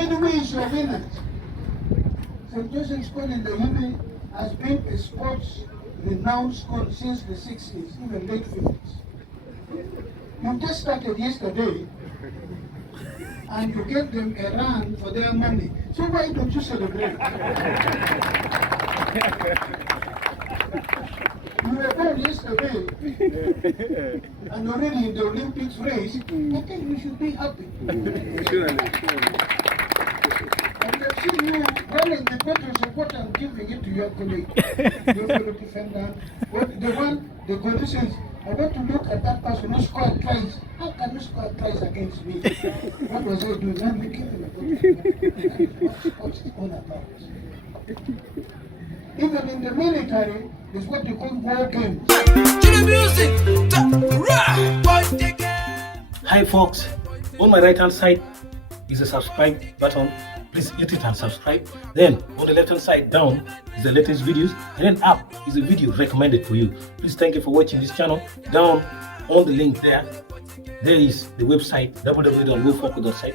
many ways of winners. St. Joseph's School in the UB has been a sports renowned school since the 60s, even late 50s. You just started yesterday and you gave them a run for their money. So why don't you celebrate? You were born yesterday and already in the Olympics race. I think we should be happy. And I've seen you running the better support and giving it to your colleague, your fellow defender. The goalie says, I want to look at that person who scored twice. How can you score twice against me? What was I doing? I'm looking at what it's all about. Even in the military, it's what they call war games. Hi folks, on my right hand side is a subscribe button. Please hit it and subscribe. Then on the left hand side down is the latest videos, and then up is a video recommended for you. Please thank you for watching this channel. Down on the link there is the website www.ufocus.site.